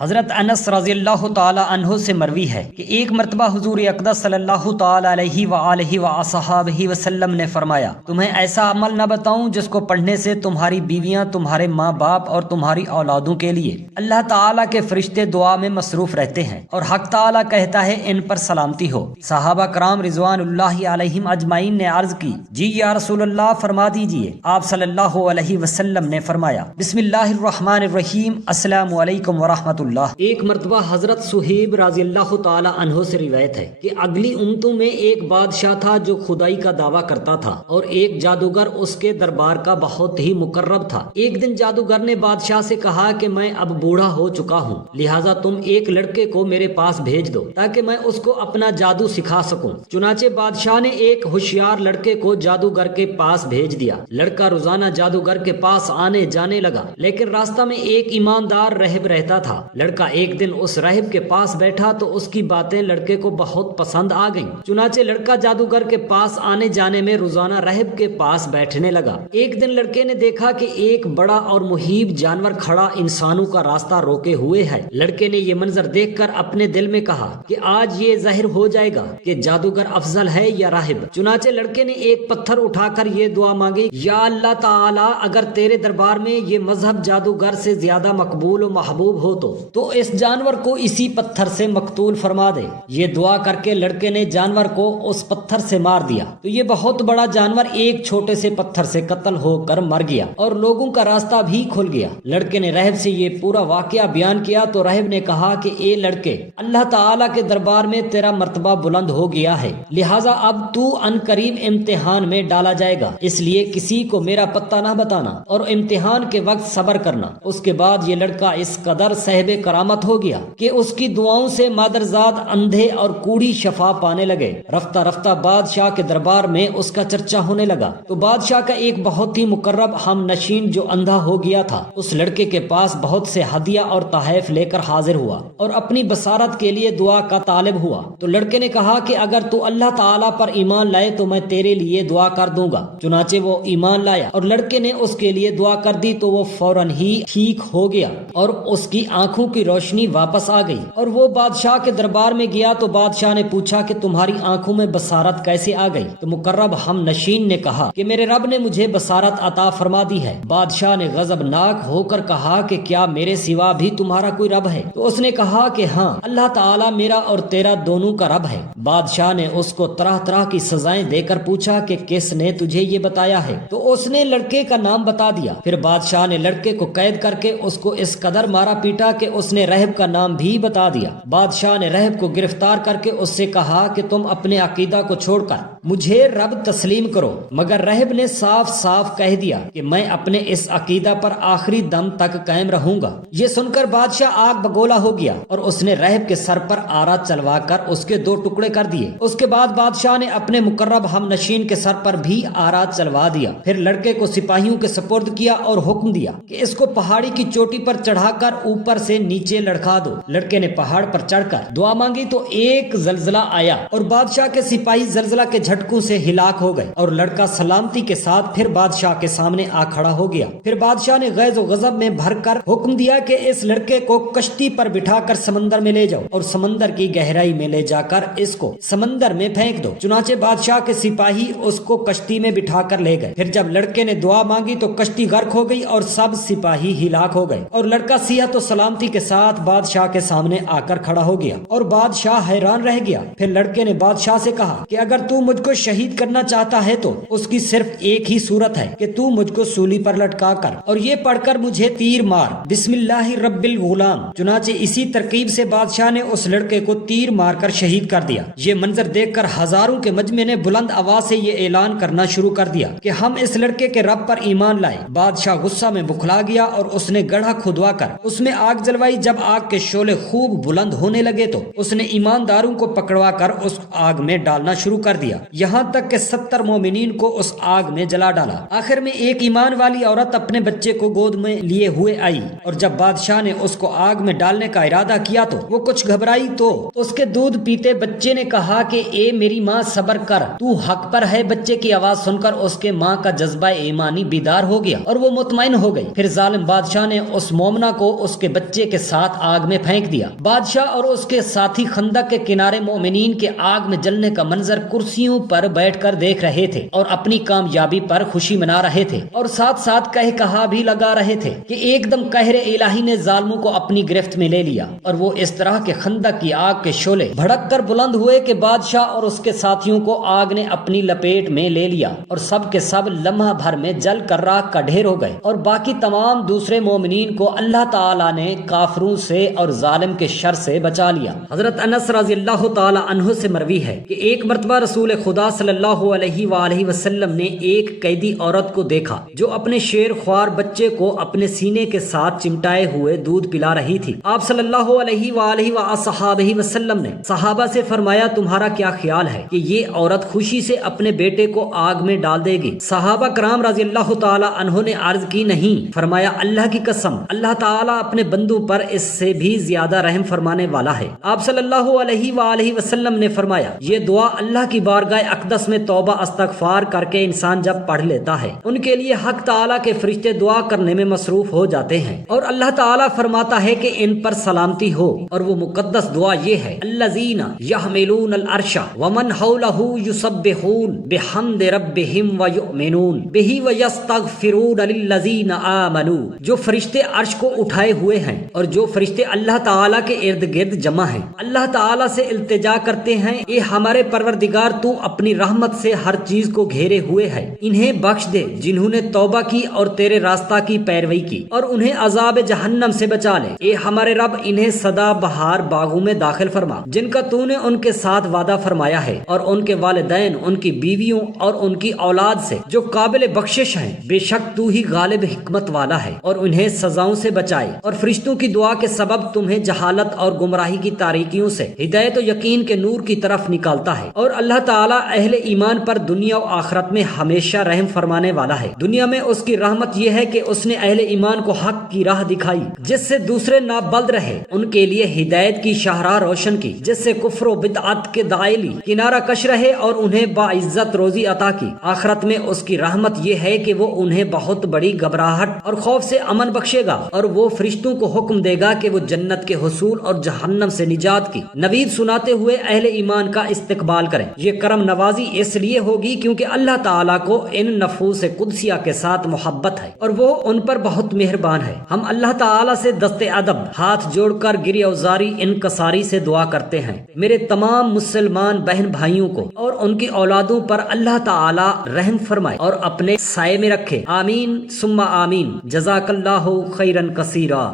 حضرت انس رضی اللہ تعالی عنہ سے مروی ہے کہ ایک مرتبہ حضور اقدس صلی اللہ تعالی علیہ وآلہ وصحابہ وسلم نے فرمایا، تمہیں ایسا عمل نہ بتاؤں جس کو پڑھنے سے تمہاری بیویاں، تمہارے ماں باپ اور تمہاری اولادوں کے لیے اللہ تعالیٰ کے فرشتے دعا میں مصروف رہتے ہیں اور حق تعالیٰ کہتا ہے ان پر سلامتی ہو۔ صحابہ کرام رضوان اللہ علیہم اجمعین نے عرض کی، جی یا رسول اللہ فرما دیجئے۔ آپ صلی اللہ علیہ وسلم نے فرمایا، بسم اللہ الرحمن الرحیم، السلام علیکم ورحمۃ اللہ۔ ایک مرتبہ حضرت صہیب رضی اللہ تعالی عنہ سے روایت ہے کہ اگلی امتوں میں ایک بادشاہ تھا جو خدائی کا دعویٰ کرتا تھا اور ایک جادوگر اس کے دربار کا بہت ہی مقرب تھا۔ ایک دن جادوگر نے بادشاہ سے کہا کہ میں اب بوڑھا ہو چکا ہوں، لہٰذا تم ایک لڑکے کو میرے پاس بھیج دو تاکہ میں اس کو اپنا جادو سکھا سکوں۔ چنانچہ بادشاہ نے ایک ہوشیار لڑکے کو جادوگر کے پاس بھیج دیا۔ لڑکا روزانہ جادوگر کے پاس آنے جانے لگا، لیکن راستہ میں ایک ایماندار راہب رہتا تھا۔ لڑکا ایک دن اس راہب کے پاس بیٹھا تو اس کی باتیں لڑکے کو بہت پسند آ گئیں۔ چنانچہ لڑکا جادوگر کے پاس آنے جانے میں روزانہ راہب کے پاس بیٹھنے لگا۔ ایک دن لڑکے نے دیکھا کہ ایک بڑا اور مہیب جانور کھڑا انسانوں کا راستہ روکے ہوئے ہے۔ لڑکے نے یہ منظر دیکھ کر اپنے دل میں کہا کہ آج یہ ظاہر ہو جائے گا کہ جادوگر افضل ہے یا راہب۔ چنانچہ لڑکے نے ایک پتھر اٹھا کر یہ دعا مانگی، یا اللہ تعالی اگر تیرے دربار میں یہ مذہب جادوگر سے زیادہ مقبول و محبوب ہو تو اس جانور کو اسی پتھر سے مقتول فرما دے۔ یہ دعا کر کے لڑکے نے جانور کو اس پتھر سے مار دیا تو یہ بہت بڑا جانور ایک چھوٹے سے پتھر سے قتل ہو کر مر گیا اور لوگوں کا راستہ بھی کھل گیا۔ لڑکے نے راہب سے یہ پورا واقعہ بیان کیا تو راہب نے کہا کہ اے لڑکے، اللہ تعالیٰ کے دربار میں تیرا مرتبہ بلند ہو گیا ہے، لہٰذا اب تو ان قریب امتحان میں ڈالا جائے گا، اس لیے کسی کو میرا پتہ نہ بتانا اور امتحان کے وقت صبر کرنا۔ اس کے بعد یہ لڑکا اس قدر صاحب کرامت ہو گیا کہ اس کی دعاؤں سے مادرزاد اندھے اور کوڑی شفا پانے لگے۔ رفتہ رفتہ بادشاہ کے دربار میں اس کا چرچا ہونے لگا تو بادشاہ کا ایک بہت ہی مقرب ہم نشین جو اندھا ہو گیا تھا اس لڑکے کے پاس بہت سے ہدیہ اور تحائف لے کر حاضر ہوا اور اپنی بصارت کے لیے دعا کا طالب ہوا۔ تو لڑکے نے کہا کہ اگر تو اللہ تعالیٰ پر ایمان لائے تو میں تیرے لیے دعا کر دوں گا۔ چنانچہ وہ ایمان لایا اور لڑکے نے اس کے لیے دعا کر دی تو وہ فوراً ہی ٹھیک ہو گیا اور اس کی آنکھوں کی روشنی واپس آ گئی اور وہ بادشاہ کے دربار میں گیا تو بادشاہ نے پوچھا کہ تمہاری آنکھوں میں بصارت کیسے آ گئی؟ تو مقرب ہم نشین نے کہا کہ میرے رب نے مجھے بصارت عطا فرما دی ہے۔ بادشاہ نے غضبناک ہو کر کہا کہ کیا میرے سوا بھی تمہارا کوئی رب ہے؟ تو اس نے کہا کہ ہاں، اللہ تعالیٰ میرا اور تیرا دونوں کا رب ہے۔ بادشاہ نے اس کو طرح طرح کی سزائیں دے کر پوچھا کہ کس نے تجھے یہ بتایا ہے؟ تو اس نے لڑکے کا نام بتا دیا۔ پھر بادشاہ نے لڑکے کو قید کر کے اس کو اس قدر مارا پیٹا کہ اس نے راہب کا نام بھی بتا دیا۔ بادشاہ نے راہب کو گرفتار کر کے اس سے کہا کہ تم اپنے عقیدہ کو چھوڑ کر مجھے رب تسلیم کرو، مگر راہب نے صاف صاف کہہ دیا کہ میں اپنے اس عقیدہ پر آخری دم تک قائم رہوں گا۔ یہ سن کر بادشاہ آگ بگولا ہو گیا اور اس نے راہب کے سر پر آرا چلوا کر اس کے 2 ٹکڑے کر دیے۔ اس کے بعد بادشاہ نے اپنے مقرب ہم نشین کے سر پر بھی آرا چلوا دیا۔ پھر لڑکے کو سپاہیوں کے سپرد کیا اور حکم دیا کہ اس کو پہاڑی کی چوٹی پر چڑھا کر اوپر سے نیچے لڑکا دو۔ لڑکے نے پہاڑ پر چڑھ کر دعا مانگی تو ایک زلزلہ آیا اور بادشاہ کے سپاہی زلزلہ کے جھٹکوں سے ہلاک ہو گئے اور لڑکا سلامتی کے ساتھ پھر بادشاہ کے سامنے آ کھڑا ہو گیا۔ پھر بادشاہ نے غیظ و غضب میں بھر کر حکم دیا کہ اس لڑکے کو کشتی پر بٹھا کر سمندر میں لے جاؤ اور سمندر کی گہرائی میں لے جا کر اس کو سمندر میں پھینک دو۔ چنانچہ بادشاہ کے سپاہی اس کو کشتی میں بٹھا کر لے گئے۔ پھر جب لڑکے نے دعا مانگی تو کشتی غرق ہو گئی اور سب سپاہی ہلاک ہو گئے اور لڑکا صحت و سلامتی کے ساتھ بادشاہ کے سامنے آ کر کھڑا ہو گیا اور بادشاہ حیران رہ گیا۔ پھر لڑکے نے بادشاہ سے کہا کہ اگر تو مجھ کو شہید کرنا چاہتا ہے تو اس کی صرف ایک ہی صورت ہے کہ تو مجھ کو سولی پر لٹکا کر اور یہ پڑھ کر مجھے تیر مار، بسم اللہ رب الغلام۔ چنانچہ اسی ترکیب سے بادشاہ نے اس لڑکے کو تیر مار کر شہید کر دیا۔ یہ منظر دیکھ کر ہزاروں کے مجمع نے بلند آواز سے یہ اعلان کرنا شروع کر دیا کہ ہم اس لڑکے کے رب پر ایمان لائے۔ بادشاہ غصہ میں بکھلا گیا اور اس نے گڑھا کھدوا کر اس میں آگ جلوائی۔ جب آگ کے شعلے خوب بلند ہونے لگے تو اس نے ایمانداروں کو پکڑوا کر اس آگ میں ڈالنا شروع کر دیا، یہاں تک کہ 70 مومنین کو اس آگ میں جلا ڈالا۔ آخر میں ایک ایمان والی عورت اپنے بچے کو گود میں لیے ہوئے آئی اور جب بادشاہ نے اس کو آگ میں ڈالنے کا ارادہ کیا تو وہ کچھ گھبرائی تو اس کے دودھ پیتے بچے نے کہا کہ اے میری ماں صبر کر، تو حق پر ہے۔ بچے کی آواز سن کر اس کے ماں کا جذبہ ایمانی بیدار ہو گیا اور وہ مطمئن ہو گئی۔ پھر ظالم بادشاہ نے اس مومنہ کو اس کے بچے کے ساتھ آگ میں پھینک دیا۔ بادشاہ اور اس کے ساتھی خندق کے کنارے مومنین کے آگ میں جلنے کا منظر کرسیوں پر بیٹھ کر دیکھ رہے تھے اور اپنی کامیابی پر خوشی منا رہے تھے، اور ساتھ ساتھ کہا بھی لگا رہے تھے کہ ایک دم قہر الہی نے ظالموں کو اپنی گرفت میں لے لیا، اور وہ اس طرح کے خندق کی آگ کے شعلے بھڑک کر بلند ہوئے کہ بادشاہ اور اس کے ساتھیوں کو آگ نے اپنی لپیٹ میں لے لیا، اور سب کے سب لمحہ بھر میں جل کر راکھ کا ڈھیر ہو گئے، اور باقی تمام دوسرے مومنین کو اللہ تعالیٰ نے کافروں سے اور ظالم کے شر سے بچا لیا۔ حضرت انس رضی اللہ تعالی عنہ سے مروی ہے کہ ایک مرتبہ رسول خدا صلی اللہ علیہ وآلہ وسلم نے ایک قیدی عورت کو دیکھا جو اپنے شیر خوار بچے کو اپنے سینے کے ساتھ چمٹائے ہوئے دودھ پلا رہی تھی۔ آپ صلی اللہ علیہ وآلہ وصحابہ وسلم نے صحابہ سے فرمایا تمہارا کیا خیال ہے کہ یہ عورت خوشی سے اپنے بیٹے کو آگ میں ڈال دے گی؟ صحابہ کرام رضی اللہ تعالی عنہ نے عرض کی نہیں۔ فرمایا اللہ کی قسم اللہ تعالیٰ اپنے بندوں پر اس سے بھی زیادہ رحم فرمانے والا ہے۔ آپ صلی اللہ علیہ وآلہ وسلم نے فرمایا یہ دعا اللہ کی بارگاہ اقدس میں توبہ استغفار کر کے انسان جب پڑھ لیتا ہے ان کے لیے حق تعالیٰ کے فرشتے دعا کرنے میں مصروف ہو جاتے ہیں، اور اللہ تعالیٰ فرماتا ہے کہ ان پر سلامتی ہو، اور وہ مقدس دعا یہ ہے الذین یحملون العرش ومن حولہ یسبحون بحمد ربہم ویؤمنون بہ ویستغفرون للذین آمنوا، جو فرشتے عرش کو اٹھائے ہوئے ہیں اور جو فرشتے اللہ تعالیٰ کے ارد گرد جمع ہیں، اللہ تعالیٰ سے التجا کرتے ہیں اے ہمارے پروردگار تو اپنی رحمت سے ہر چیز کو گھیرے ہوئے ہے، انہیں بخش دے جنہوں نے توبہ کی اور تیرے راستہ کی پیروی کی، اور انہیں عذاب جہنم سے بچا لے، اے ہمارے رب انہیں سدا بہار باغوں میں داخل فرما جن کا تو نے ان کے ساتھ وعدہ فرمایا ہے، اور ان کے والدین ان کی بیویوں اور ان کی اولاد سے جو قابل بخشش ہیں، بے شک تو ہی غالب حکمت والا ہے، اور انہیں سزاؤں سے بچائے، اور فرشتوں کی دعا کے سبب تمہیں جہالت اور گمراہی کی تاریکیوں سے ہدایت و یقین کے نور کی طرف نکالتا ہے، اور اللہ تعالیٰ اہل ایمان پر دنیا و آخرت میں ہمیشہ رحم فرمانے والا ہے۔ دنیا میں اس کی رحمت یہ ہے کہ اس نے اہل ایمان کو حق کی راہ دکھائی جس سے دوسرے نابلد رہے، ان کے لیے ہدایت کی شاہراہ روشن کی جس سے کفر و بدعت کے دائلی کنارہ کش رہے، اور انہیں باعزت روزی عطا کی۔ آخرت میں اس کی رحمت یہ ہے کہ وہ انہیں بہت بڑی گھبراہٹ اور خوف سے امن بخشے گا، اور وہ فرشتوں کو حکم دے گا کہ وہ جنت کے حصول اور جہنم سے نجات کی نوید سناتے ہوئے اہل ایمان کا استقبال کریں۔ یہ کرم نوازی اس لیے ہوگی کیونکہ اللہ تعالیٰ کو ان نفوس قدسیہ کے ساتھ محبت ہے اور وہ ان پر بہت مہربان ہے۔ ہم اللہ تعالیٰ سے دست ادب ہاتھ جوڑ کر گریہ اوزاری انکساری سے دعا کرتے ہیں میرے تمام مسلمان بہن بھائیوں کو اور ان کی اولادوں پر اللہ تعالیٰ رحم فرمائے اور اپنے سائے میں رکھے، آمین ثم آمین۔ جزاک اللہ خیرا کثیرا۔